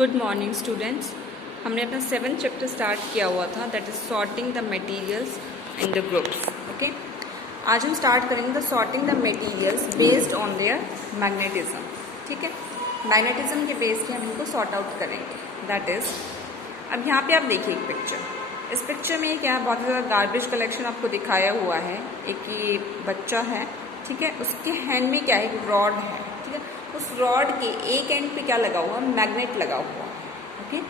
Good morning students. हमने अपना 7th chapter start किया हुआ था, that is sorting the materials in the groups. Okay, आज हम स्टार्ट करेंगे the sorting the materials based on there magnetism. ठीक है, मैग्नेटिज्म के बेस पे हम इनको सॉर्ट आउट करेंगे। दैट इज, अब यहाँ पे आप देखिए एक पिक्चर, इस पिक्चर में क्या है, बहुत ज़्यादा गार्बेज कलेक्शन आपको दिखाया हुआ है। एक ये बच्चा है, ठीक है, उसके हैंड में क्या है, एक रॉड है। ठीक है, उस रॉड के एक एंड पे क्या लगा हुआ, मैग्नेट लगा हुआ है। ओके,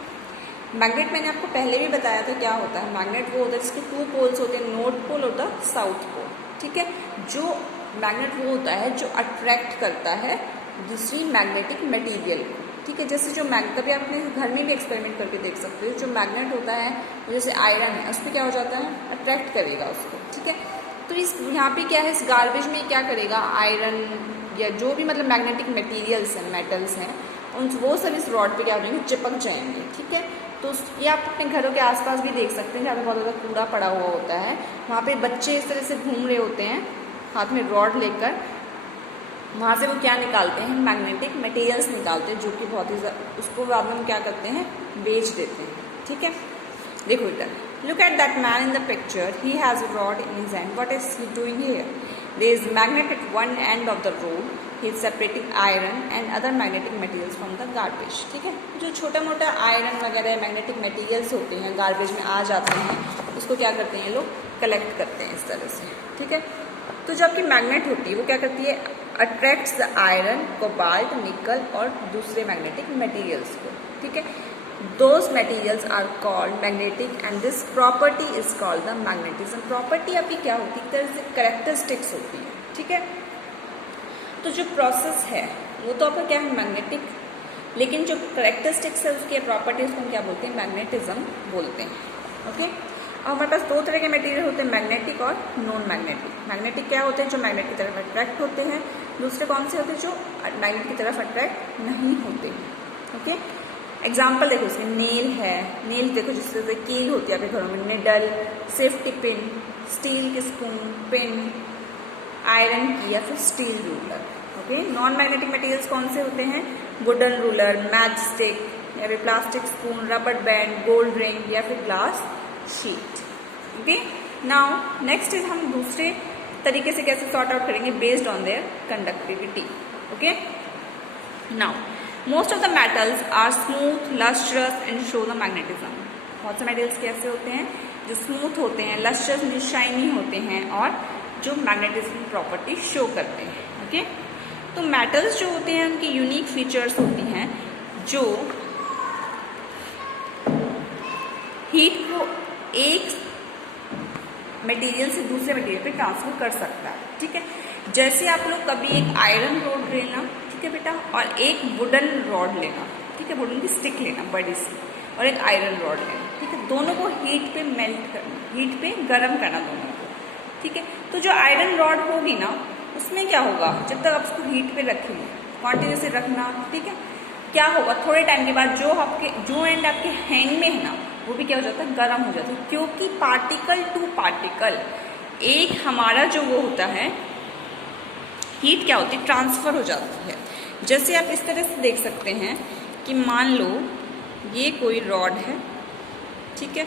मैग्नेट मैंने आपको पहले भी बताया था क्या होता है। मैग्नेट वो होता है जिसके 2 पोल्स होते हैं, नॉर्थ पोल होता है, साउथ पोल। ठीक है, जो मैग्नेट वो होता है जो अट्रैक्ट करता है दूसरी मैग्नेटिक मटेरियल को। ठीक है, जैसे जो कभी आप अपने घर में भी एक्सपेरिमेंट करके देख सकते हो, जो मैग्नेट होता है जैसे आयरन है, उस पर क्या हो जाता है, अट्रैक्ट करेगा उसको। ठीक है, तो इस यहाँ पे क्या है, इस गार्बेज में क्या करेगा, आयरन या जो भी मतलब मैग्नेटिक मटेरियल्स हैं, मेटल्स हैं, उन वो सब इस रॉड पे क्या हो जाएंगे, चिपक जाएंगे। ठीक है, तो ये आप अपने घरों के आसपास भी देख सकते हैं, जहाँ पे बहुत ज़्यादा कूड़ा पड़ा हुआ होता है, वहाँ पे बच्चे इस तरह से घूम रहे होते हैं हाथ में रॉड लेकर। वहाँ से वो क्या निकालते हैं, मैग्नेटिक मटेरियल्स निकालते हैं, जो कि बहुत ही उसको बाद में हम क्या करते हैं, बेच देते हैं। ठीक है, देखो इधर, look at that man in the picture, he has a rod in his hand. What is he doing here? There is magnet at one end of the rod. He is separating iron and other magnetic materials from the garbage. ठीक है, जो छोटा मोटा iron वगैरह magnetic materials होते हैं garbage में आ जाते हैं, उसको क्या करते हैं ये लोग, कलेक्ट करते हैं इस तरह से। ठीक है, तो जो आपकी मैग्नेट होती है वो क्या करती है, अट्रैक्ट्स द आयरन, कोबाल्ट, निकल और दूसरे मैग्नेटिक मटेरियल्स को। ठीक है, those materials are called magnetic and this property is called the magnetism. property आपकी क्या होती है, एक तरह से characteristics होती है। ठीक है, तो जो प्रोसेस है वो तो आपका क्या है, मैग्नेटिक, लेकिन जो characteristics है उसकी प्रॉपर्टीज को हम क्या बोलते हैं, मैग्नेटिज्म बोलते हैं। ओके, अब हमारे पास 2 तरह के मटेरियल होते हैं, मैग्नेटिक और नॉन मैग्नेटिक। मैग्नेटिक क्या होते हैं, जो मैग्नेट की तरफ अट्रैक्ट होते हैं, दूसरे कौन से होते हैं, जो मैग्नेट की तरफ अट्रैक्ट नहीं होते। ओके, एग्जाम्पल देखो, इसमें नेल है, नेल देखो जिस तरह से कील होती है आपके घरों में, निडल, सेफ्टी पिन, स्टील की स्पून, पिन, आयरन की या फिर steel ruler. Okay, non magnetic materials कौन से होते हैं, वुडन रूलर, मैच स्टिक या फिर plastic spoon, rubber band, gold ring या फिर glass sheet. Okay, now next is, हम दूसरे तरीके से कैसे सॉर्ट आउट करेंगे, based on their conductivity. Okay, now most of the metals are smooth, lustrous and show the magnetism. बहुत से मेटल्स कैसे होते हैं, जो स्मूथ होते हैं, लस्ट्रस शाइनी होते हैं और जो मैग्नेटिज्म प्रॉपर्टी शो करते हैं। ओके, तो मेटल्स जो होते हैं उनकी यूनिक फीचर्स होती हैं, जो हीट को एक मटेरियल से दूसरे मटेरियल पे ट्रांसफर कर सकता है। ठीक है, जैसे आप लोग कभी एक आयरन रॉड लेना, ठीक है बेटा, और एक वुडन रॉड लेना, ठीक है, वुडन की स्टिक लेना बड़ी सी, और एक आयरन रॉड लेना। ठीक है, दोनों को हीट पे मेल्ट करना, हीट पे गर्म करना दोनों को। ठीक है, तो जो आयरन रॉड होगी ना, उसमें क्या होगा, जब तक आप उसको हीट पे रखेंगे, कॉन्टिन्यूसली रखना, ठीक है, क्या होगा, थोड़े टाइम के बाद जो एंड आपके हैंड में है ना, वो भी क्या हो जाता है, गर्म हो जाता है, क्योंकि पार्टिकल टू पार्टिकल एक हमारा जो वो होता है, हीट क्या होती है, ट्रांसफर हो जाती है। जैसे आप इस तरह से देख सकते हैं कि मान लो ये कोई रॉड है, ठीक है,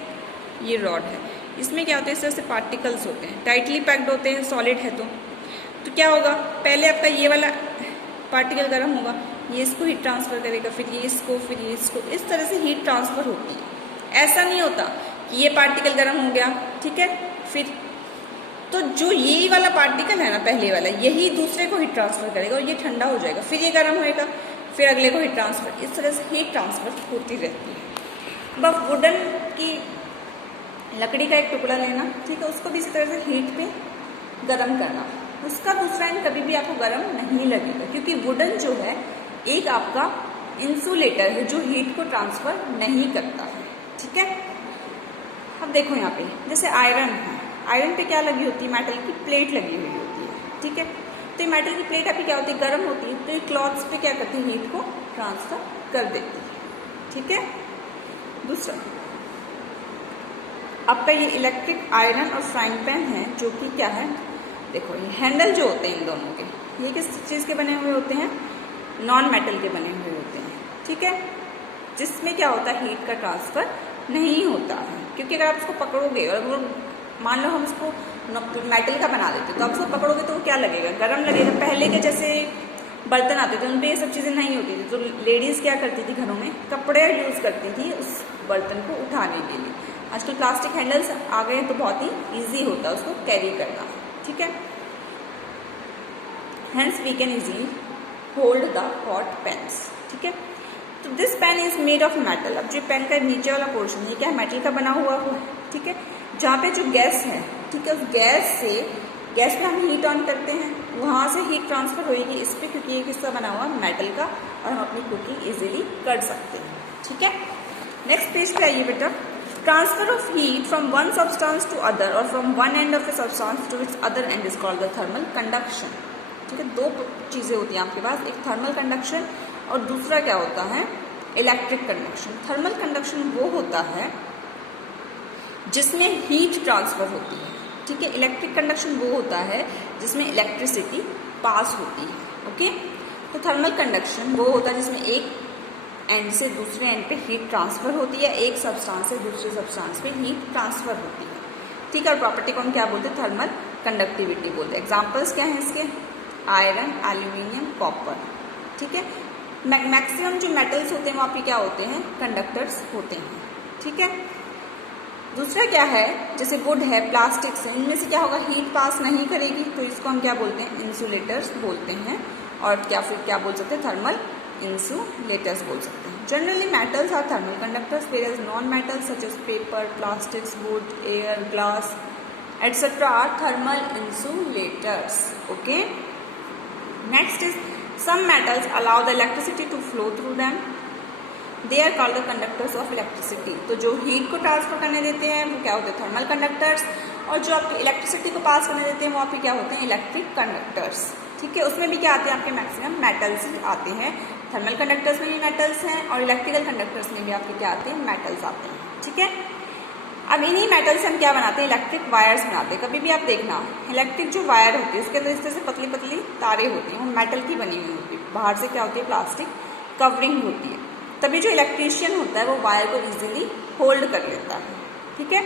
ये रॉड है, इसमें क्या होता है, इस तरह से पार्टिकल्स होते हैं, टाइटली पैक्ड होते हैं, सॉलिड है तो क्या होगा, पहले आपका ये वाला पार्टिकल गर्म होगा, ये इसको हीट ट्रांसफर करेगा, फिर ये इसको, फिर ये इसको, इस तरह से हीट ट्रांसफर होती है। ऐसा नहीं होता कि ये पार्टिकल गर्म हो गया, ठीक है, फिर तो जो ये वाला पार्टिकल है ना, पहले वाला, यही दूसरे को हीट ट्रांसफर करेगा और ये ठंडा हो जाएगा, फिर ये गर्म होएगा, फिर अगले को हीट ट्रांसफर, इस तरह से हीट ट्रांसफर होती रहती है। बस वुडन की लकड़ी का एक टुकड़ा लेना, ठीक है, उसको भी इसी तरह से हीट पे गर्म करना, उसका दूसरा एंड कभी भी आपको गर्म नहीं लगेगा, क्योंकि वुडन जो है एक आपका इंसुलेटर है जो हीट को ट्रांसफर नहीं करता है। ठीक है, अब देखो यहाँ पे जैसे आयरन है, आयरन पे क्या लगी होती है, मेटल की प्लेट लगी हुई होती है। ठीक है, तो ये मेटल की प्लेट आपकी क्या होती है, गर्म होती है, तो ये क्लॉथ्स पे क्या करती है, हीट को ट्रांसफर कर देती है। ठीक है, दूसरा आपका ये इलेक्ट्रिक आयरन और फ्राइंग पैन है, जो कि क्या है, देखो ये हैंडल जो होते हैं इन दोनों के, ये किस चीज़ के बने हुए होते हैं, नॉन मेटल के बने हुए होते हैं। ठीक है, जिसमें क्या होता है, हीट का ट्रांसफर नहीं होता है। क्योंकि अगर आप इसको पकड़ोगे और वो मान लो हम इसको मेटल का बना देते तो आप उसको पकड़ोगे तो वो क्या लगेगा, गर्म लगेगा। पहले के जैसे बर्तन आते थे उनपे ये सब चीज़ें नहीं होती थी, तो लेडीज़ क्या करती थी, घरों में कपड़े यूज़ करती थी उस बर्तन को उठाने के लिए। आजकल प्लास्टिक हैंडल्स आ गए हैं तो बहुत ही ईजी होता है उसको कैरी करना, ठीक है। Hence we can easily hold the hot pens, ठीक है। तो this pen is made of metal. अब जो पेन का नीचे वाला पोर्शन ये क्या है, मेटल का बना हुआ है, ठीक है। जहाँ पे जो गैस है, ठीक है, उस गैस पे हम हीट ऑन करते हैं, वहाँ से हीट ट्रांसफर होगी इस पर, क्योंकि ये किसका बना हुआ है, मेटल का, और हम अपनी कुकिंग इजीली कर सकते हैं, ठीक है। नेक्स्ट पेज पे आइए बेटा। Transfer of heat from one substance to other और from one end of a substance to its other end is called the thermal conduction, ठीक है। दो चीज़ें होती हैं आपके पास, एक थर्मल कंडक्शन और दूसरा क्या होता है, इलेक्ट्रिक कंडक्शन। थर्मल कंडक्शन वो होता है जिसमें हीट ट्रांसफर होती है, ठीक है। इलेक्ट्रिक कंडक्शन वो होता है जिसमें इलेक्ट्रिसिटी पास होती है, ओके। तो थर्मल कंडक्शन वो होता है जिसमें एक एंड से दूसरे एंड पे हीट ट्रांसफर होती है, एक सब्सटेंस से दूसरे सब्सटेंस पे हीट ट्रांसफर होती है, ठीक है। और प्रॉपर्टी को हम क्या बोलते हैं, थर्मल कंडक्टिविटी बोलते हैं। एग्जाम्पल्स क्या हैं इसके, आयरन, एल्यूमिनियम, कॉपर, ठीक है। मैक्सिमम जो मेटल्स होते हैं वो आपके क्या होते हैं, कंडक्टर्स होते हैं, ठीक है। दूसरा क्या है, जैसे वुड है, प्लास्टिक है, इनमें से क्या होगा, हीट पास नहीं करेगी, तो इसको हम क्या बोलते हैं, इंसुलेटर्स बोलते हैं। और फिर क्या बोल सकते हैं, थर्मल इंसुलेटर्स बोल सकते हैं। Generally metals are thermal conductors whereas non metals such as paper, plastics, wood, air, glass etcetera are thermal insulators, okay. Next is some metals allow the electricity to flow through them, they are called the conductors of electricity। तो जो heat को transfer करने देते हैं वो क्या होते हैं, थर्मल कंडक्टर्स, और जो आपके इलेक्ट्रिसिटी को पास करने देते हैं वो आपके क्या होते हैं, इलेक्ट्रिक कंडक्टर्स, ठीक है। उसमें भी क्या आते हैं, आपके मैक्सिमम मेटल्स आते हैं। थर्मल कंडक्टर्स में भी मेटल्स हैं और इलेक्ट्रिकल कंडक्टर्स में भी आपके क्या आते हैं, मेटल्स आते हैं, ठीक है। अब इन्हीं मेटल से हम क्या बनाते हैं, इलेक्ट्रिक वायर्स बनाते हैं। कभी भी आप देखना, इलेक्ट्रिक जो वायर होती है उसके अंदर इस तरह से पतली पतली तारें होती हैं, वो मेटल की बनी हुई होती है, बाहर से क्या होती है, प्लास्टिक कवरिंग होती है। तभी जो इलेक्ट्रीशियन होता है वो वायर को इजीली होल्ड कर लेता है, ठीक है।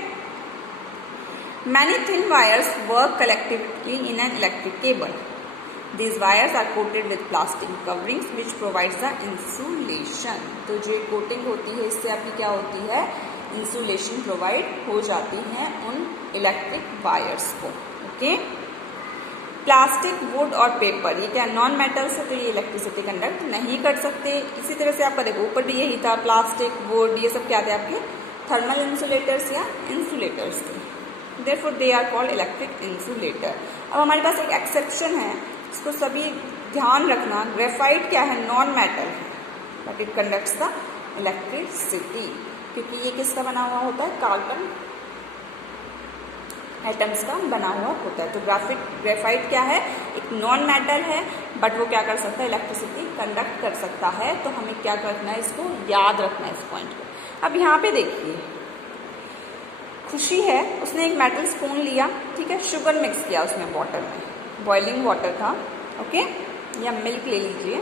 Many thin wires work collectively in an electric cable. These wires are coated with plastic coverings which provides the insulation। तो जो कोटिंग होती है इससे आपकी क्या होती है, इंसुलेशन प्रोवाइड हो जाती है उन इलेक्ट्रिक वायर्स को, ओके। प्लास्टिक, वुड और पेपर ये क्या नॉन मेटल्स है, तो ये इलेक्ट्रिसिटी कंडक्ट नहीं कर सकते। इसी तरह से आपका देखो ऊपर भी यही था, प्लास्टिक, वुड ये सब क्या थे आपके थर्मल इंसुलेटर्स या इंसुलेटर्स थे, therefore they are called electric insulator. अब हमारे पास एक एक्सेप्शन है, इसको सभी ध्यान रखना, ग्रेफाइट क्या है, नॉन मेटल है but it conducts the electricity, क्योंकि ये किसका बना हुआ होता है, कार्बन एटम्स का बना हुआ होता है। तो ग्रेफाइट क्या है, एक नॉन मेटल है बट वो क्या कर सकता है, इलेक्ट्रिसिटी कंडक्ट कर सकता है। तो हमें क्या करना है, इसको याद रखना है इस पॉइंट को। अब यहाँ पे देखिए, खुशी है उसने एक मेटल स्पून लिया, ठीक है, शुगर मिक्स किया उसमें वाटर में, बॉइलिंग वाटर था, ओके, या मिल्क ले लीजिए,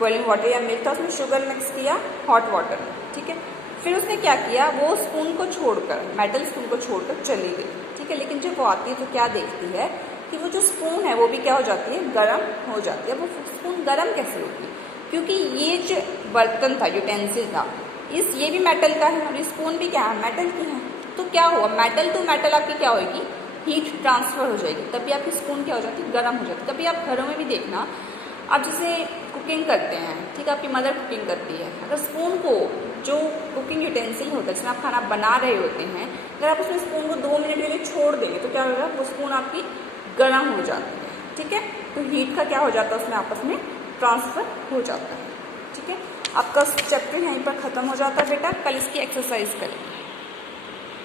बॉइलिंग वाटर या मिल्क था, उसमें शुगर मिक्स किया हॉट वाटर में, ठीक है। फिर उसने क्या किया, वो स्पून को छोड़कर, मेटल स्पून को छोड़कर चली गई, ठीक है। लेकिन जब वो आती है तो क्या देखती है कि वो जो स्पून है वो भी क्या हो जाती है, गर्म हो जाती है। वो स्पून गर्म कैसे होगी, क्योंकि ये जो बर्तन था, यूटेंसिल था, ये भी मेटल का है और ये स्पून भी क्या है, मेटल की है। तो क्या हुआ, मेटल टू मेटल आपकी क्या होगी, हीट ट्रांसफर हो जाएगी, तभी आपकी स्पून क्या हो जाती है, गर्म हो जाती है। कभी आप घरों में भी देखना, आप जैसे कुकिंग करते हैं, ठीक है, आपकी मदर कुकिंग करती है, अगर स्पून को, जो कुकिंग यूटेंसिल होता है जिसमें आप खाना बना रहे होते हैं, अगर आप उसमें स्पून को 2 मिनट के लिए छोड़ देंगे तो क्या होगा, वो स्पून आपकी गर्म हो जाती है, ठीक है। तो हीट का क्या हो जाता है, उसमें आपस में ट्रांसफर हो जाता है, ठीक है। आपका चैप्टर यहीं पर ख़त्म हो जाता है बेटा, कल इसकी एक्सरसाइज करें।